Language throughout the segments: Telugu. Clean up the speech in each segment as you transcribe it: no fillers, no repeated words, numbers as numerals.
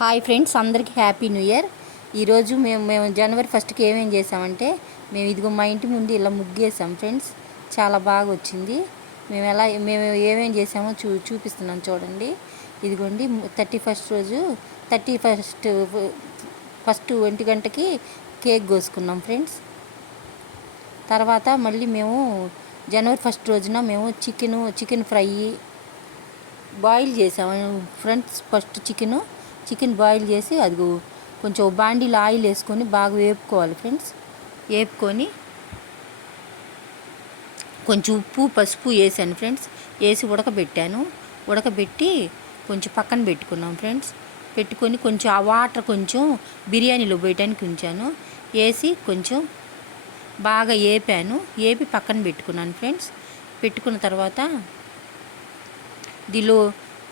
హాయ్ ఫ్రెండ్స్, అందరికీ హ్యాపీ న్యూ ఇయర్. ఈరోజు మేము జనవరి 1కి ఏమేం చేసామంటే మేము ఇదిగో మా ఇంటి ముందు ఇలా ముగ్గేసాం ఫ్రెండ్స్. చాలా బాగా వచ్చింది. మేము ఏమేం చేసామో చూపిస్తున్నాను చూడండి. ఇదిగోండి 31st రోజు 31st 1 గంటకి కేక్ కోసుకున్నాం ఫ్రెండ్స్. తర్వాత మళ్ళీ మేము జనవరి 1 రోజున మేము చికెన్ ఫ్రై బాయిల్ చేసాము ఫ్రెండ్స్. ఫస్ట్ చికెన్ బాయిల్ చేసి అది కొంచెం బాండీలో ఆయిల్ వేసుకొని బాగా వేపుకోవాలి ఫ్రెండ్స్. వేపుకొని కొంచెం ఉప్పు పసుపు వేసాను ఫ్రెండ్స్. వేసి ఉడకబెట్టి కొంచెం పక్కన పెట్టుకున్నాం ఫ్రెండ్స్. పెట్టుకొని కొంచెం ఆ వాటర్ కొంచెం బిర్యానీలో పోయటానికి ఉంచాను. వేసి కొంచెం బాగా వేపి పక్కన పెట్టుకున్నాను ఫ్రెండ్స్. పెట్టుకున్న తర్వాత దీనిలో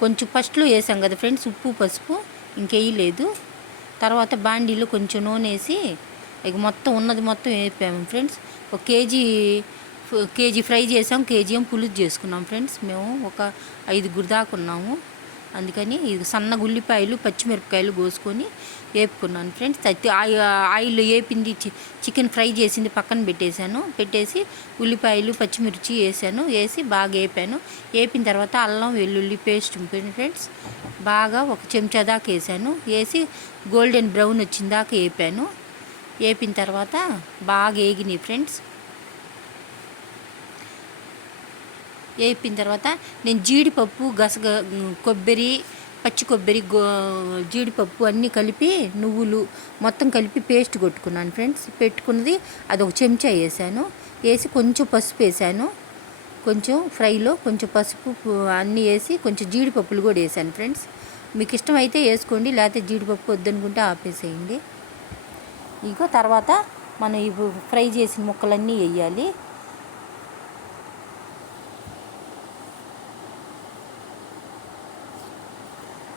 కొంచెం ఫస్ట్లో వేసాం కదా ఫ్రెండ్స్ ఉప్పు పసుపు, ఇంకేయలేదు. తర్వాత బాండీలో కొంచెం నూనె వేసి ఇక ఉన్నది మొత్తం వేపాము ఫ్రెండ్స్. ఒక కేజీ ఫ్రై చేసాం, కేజీ పులుసు చేసుకున్నాం ఫ్రెండ్స్. మేము ఒక 5 దాకా ఉన్నాము. అందుకని ఇది సన్నగా ఉల్లిపాయలు పచ్చిమిరపకాయలు కోసుకొని వేపుకున్నాను ఫ్రెండ్స్. ఆయిల్ వేపింది చికెన్ ఫ్రై చేసింది పక్కన పెట్టేసి ఉల్లిపాయలు పచ్చిమిర్చి వేసి బాగా వేపిన తర్వాత అల్లం వెల్లుల్లి పేస్ట్ ఫ్రెండ్స్ బాగా ఒక చెంచా దాకా వేసి గోల్డెన్ బ్రౌన్ వచ్చిన దాకా వేపిన తర్వాత బాగా వేగినాయి ఫ్రెండ్స్. వేపిన తర్వాత నేను జీడిపప్పు కొబ్బరి పచ్చి కొబ్బరి జీడిపప్పు అన్నీ కలిపి నువ్వులు మొత్తం కలిపి పేస్ట్ కొట్టుకున్నాను ఫ్రెండ్స్. పెట్టుకున్నది అది ఒక చెంచా వేసి కొంచెం పసుపు వేసాను. కొంచెం ఫ్రైలో కొంచెం పసుపు అన్నీ వేసి కొంచెం జీడిపప్పులు కూడా వేసాను ఫ్రెండ్స్. మీకు ఇష్టమైతే వేసుకోండి, లేకపోతే జీడిపప్పు వద్దనుకుంటే ఆపేసేయండి. ఇక తర్వాత మనం ఈ ఫ్రై చేసిన ముక్కలన్నీ వేయాలి.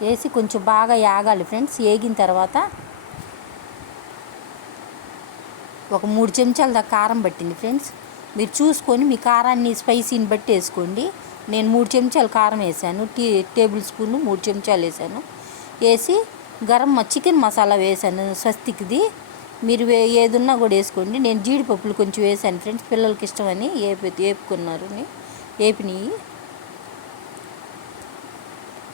వేసి కొంచెం బాగా యాగాలి ఫ్రెండ్స్. వేగిన తర్వాత ఒక 3 చెంచాల దాకా కారం పట్టింది ఫ్రెండ్స్. మీరు చూసుకొని మీ కారాన్ని స్పైసీని బట్టి వేసుకోండి. నేను 3 చెంచాలు కారం వేసాను. టేబుల్ స్పూన్ 3 చెంచాలు వేసి చికెన్ మసాలా వేసాను స్వస్తిక్ది. మీరు ఏదున్నా కూడా వేసుకోండి. నేను జీడిపప్పులు కొంచెం వేసాను ఫ్రెండ్స్, పిల్లలకి ఇష్టమని వేపుకున్నారు. వేపినవి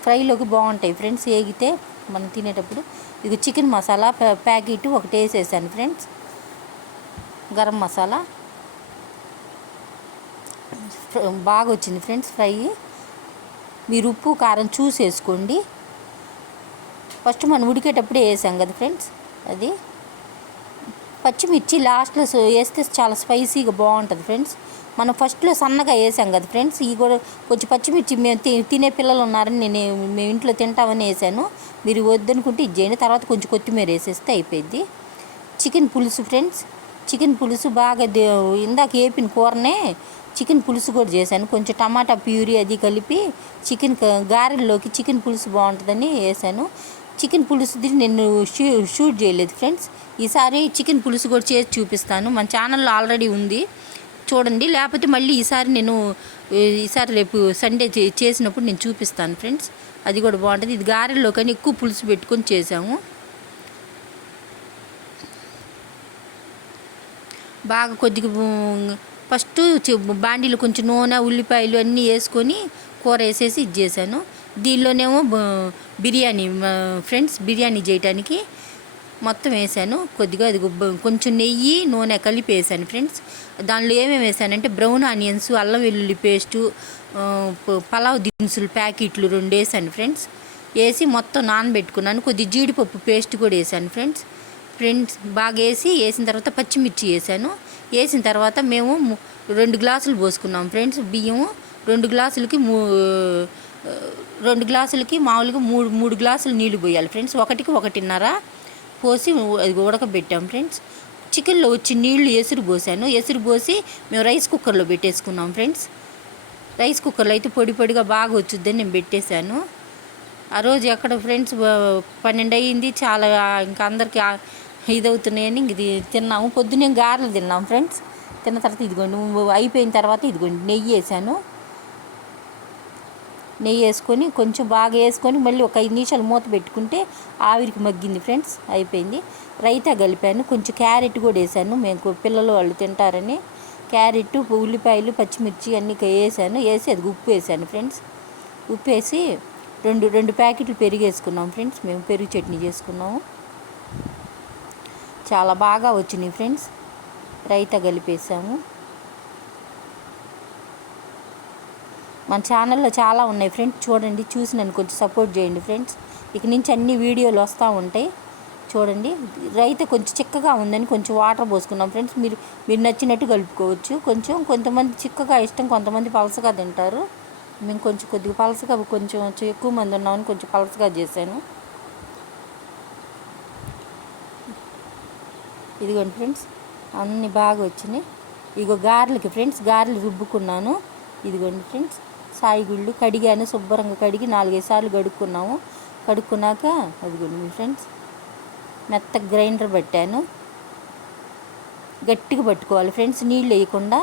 ఫ్రైలోకి బాగుంటాయి ఫ్రెండ్స్. వేగితే మనం తినేటప్పుడు ఇక చికెన్ మసాలా ప్యాకెట్ ఒకటి వేసేసాను ఫ్రెండ్స్. గరం మసాలా బాగా వచ్చింది ఫ్రెండ్స్ ఫ్రై. మీరు ఉప్పు కారం చూసి వేసుకోండి. ఫస్ట్ మనం ఉడికేటప్పుడే వేసాం కదా ఫ్రెండ్స్. అది పచ్చిమిర్చి లాస్ట్లో వేస్తే చాలా స్పైసీగా బాగుంటుంది ఫ్రెండ్స్. మనం ఫస్ట్లో సన్నగా వేసాం కదా ఫ్రెండ్స్. ఈ కూడా కొంచెం పచ్చిమిర్చి మేము తినే పిల్లలు ఉన్నారని మేము ఇంట్లో తింటామని వేసాను. మీరు వద్దనుకుంటే ఇది చేయండి. తర్వాత కొంచెం కొత్తిమీర వేసేస్తే అయిపోయింది. చికెన్ పులుసు ఫ్రెండ్స్. చికెన్ పులుసు బాగా ఇందాక వేపిన కూరనే చికెన్ పులుసు కూడా చేశాను. కొంచెం టమాటా ప్యూరీ అది కలిపి గారెల్లోకి చికెన్ పులుసు బాగుంటుందని వేసాను. చికెన్ పులుసుది నేను షూట్ చేయలేదు ఫ్రెండ్స్. ఈసారి చికెన్ పులుసు కూడా చేసి చూపిస్తాను. మన ఛానల్లో ఆల్రెడీ ఉంది, చూడండి. లేకపోతే మళ్ళీ ఈసారి రేపు సండే చేసినప్పుడు నేను చూపిస్తాను ఫ్రెండ్స్. అది కూడా బాగుంటుంది. ఇది గారెల్లో కానీ ఎక్కువ పులుసు పెట్టుకొని చేసాము. బాగా కొద్దిగా ఫస్ట్ బాండీలో కొంచెం నూనె ఉల్లిపాయలు అన్నీ వేసుకొని కూర వేసేసి ఇది చేశాను. దీనిలోనేమో బిర్యానీ ఫ్రెండ్స్, బిర్యానీ చేయడానికి మొత్తం వేసాను. కొద్దిగా అది కొంచెం నెయ్యి నూనె కలిపి వేసాను ఫ్రెండ్స్. దానిలో ఏమేమి వేసానంటే బ్రౌన్ ఆనియన్స్, అల్లం వెల్లుల్లి పేస్టు, పలావ్ దినుసులు ప్యాకెట్లు 2 వేసాను ఫ్రెండ్స్. వేసి మొత్తం నానబెట్టుకున్నాను. కొద్దిగా జీడిపప్పు పేస్ట్ కూడా వేసాను ఫ్రెండ్స్. బాగా వేసిన తర్వాత పచ్చిమిర్చి వేసిన తర్వాత మేము 2 గ్లాసులు పోసుకున్నాం ఫ్రెండ్స్. బియ్యము 2 గ్లాసులకి 2 గ్లాసులకి మామూలుగా 3 గ్లాసులు నీళ్ళు పోయాలి ఫ్రెండ్స్. 1కి 1.5 పోసి అది ఉడకబెట్టాం ఫ్రెండ్స్. చికెన్లో వచ్చి నీళ్లు ఎసురు పోసి మేము రైస్ కుక్కర్లో పెట్టేసుకున్నాం ఫ్రెండ్స్. రైస్ కుక్కర్లో అయితే పొడిగా బాగా వచ్చుద్దని నేను పెట్టేశాను. ఆ రోజు ఎక్కడ ఫ్రెండ్స్ 12 అయ్యింది. చాలా ఇంకా అందరికీ ఇదవుతున్నాయని ఇది తిన్నాము. పొద్దున్నే గారెలు తిన్నాం ఫ్రెండ్స్. తిన్న తర్వాత ఇదిగోండి అయిపోయిన తర్వాత ఇదిగోండి నెయ్యి వేసాను. నెయ్యి వేసుకొని కొంచెం బాగా వేసుకొని మళ్ళీ ఒక 5 నిమిషాలు మూత పెట్టుకుంటే ఆవిరికి మగ్గింది ఫ్రెండ్స్, అయిపోయింది. రైతా కలిపాను, కొంచెం క్యారెట్ కూడా వేసాను, మేము పిల్లలు వాళ్ళు తింటారని క్యారెట్, ఉల్లిపాయలు, పచ్చిమిర్చి అన్నీ వేసాను. వేసి అది ఉప్పు వేసాను ఫ్రెండ్స్. ఉప్పు వేసి రెండు ప్యాకెట్లు పెరుగు వేసుకున్నాం ఫ్రెండ్స్. మేము పెరుగు చట్నీ చేసుకున్నాము. చాలా బాగా వచ్చినాయి ఫ్రెండ్స్. రైతా కలిపేసాము. మన ఛానల్లో చాలా ఉన్నాయి ఫ్రెండ్స్, చూడండి. చూసి నన్ను కొంచెం సపోర్ట్ చేయండి ఫ్రెండ్స్. ఇక నుంచి అన్ని వీడియోలు వస్తూ ఉంటాయి, చూడండి. రైతా కొంచెం చిక్కగా ఉందని కొంచెం వాటర్ పోసుకున్నాం ఫ్రెండ్స్. మీరు నచ్చినట్టు కలుపుకోవచ్చు. కొంతమంది చిక్కగా ఇష్టం, కొంతమంది పలసగా తింటారు. మేము కొద్దిగా పలసగా, కొంచెం ఎక్కువ మంది ఉన్నామని కొంచెం పలసగా చేశాను. ఇదిగోండి ఫ్రెండ్స్, అన్నీ బాగా వచ్చినాయి. ఇగో గారెలకి ఫ్రెండ్స్, గారెలు రుబ్బుకున్నాను. ఇదిగోండి ఫ్రెండ్స్, సాయిగుళ్ళు కడిగాను, శుభ్రంగా కడిగి 4-5 సార్లు కడుక్కున్నాక అదిగోండి ఫ్రెండ్స్, మెత్తగా గ్రైండర్ పట్టాను. గట్టిగా పట్టుకోవాలి ఫ్రెండ్స్, నీళ్ళు వేయకుండా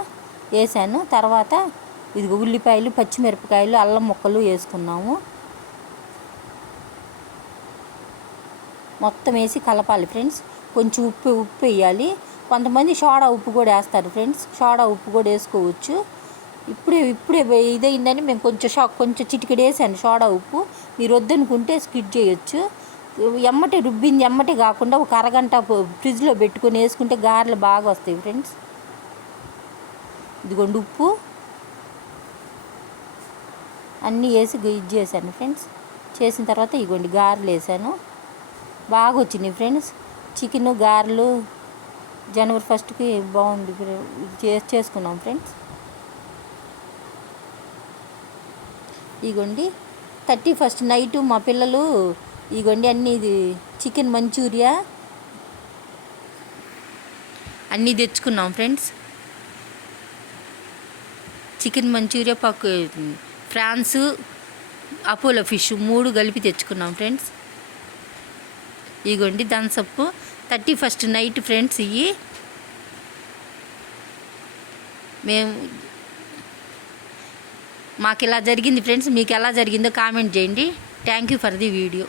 వేసాను. తర్వాత ఇదిగో ఉల్లిపాయలు, పచ్చిమిరపకాయలు, అల్లం ముక్కలు వేసుకున్నాము. మొత్తం వేసి కలపాలి ఫ్రెండ్స్. కొంచెం ఉప్పు వేయాలి. కొంతమంది సోడా ఉప్పు కూడా వేస్తారు ఫ్రెండ్స్, సోడా ఉప్పు కూడా వేసుకోవచ్చు. ఇప్పుడే ఇదైందని మేము కొంచెం చిటికెడు వేసాను సోడా ఉప్పు. మీరు వద్దనుకుంటే స్కిప్ చేయొచ్చు. ఎమ్మటే కాకుండా ఒక అరగంట ఫ్రిడ్జ్లో పెట్టుకొని వేసుకుంటే గారెలు బాగా వస్తాయి ఫ్రెండ్స్. ఇదిగోండి ఉప్పు అన్నీ వేసి ఇది చేశాను ఫ్రెండ్స్. చేసిన తర్వాత ఇదిగోండి గారెలు వేసాను. బాగా వచ్చినాయి ఫ్రెండ్స్. చికెను గారెలు జనవరి 1కి బాగుంది చేసుకున్నాం ఫ్రెండ్స్. ఇగోండి 31st నైటు మా పిల్లలు ఇగోండి అన్నీ చికెన్ మంచూరియా అన్నీ తెచ్చుకున్నాం friends. Chicken manchurian, prawns, Apollo fish 3 కలిపి తెచ్చుకున్నాం ఫ్రెండ్స్. ఇగోండి థమ్సప్ 31st నైట్ ఫ్రెండ్స్. మాకు ఇలా జరిగింది ఫ్రెండ్స్. మీకు ఎలా జరిగిందో కామెంట్ చేయండి. Thank you for the video.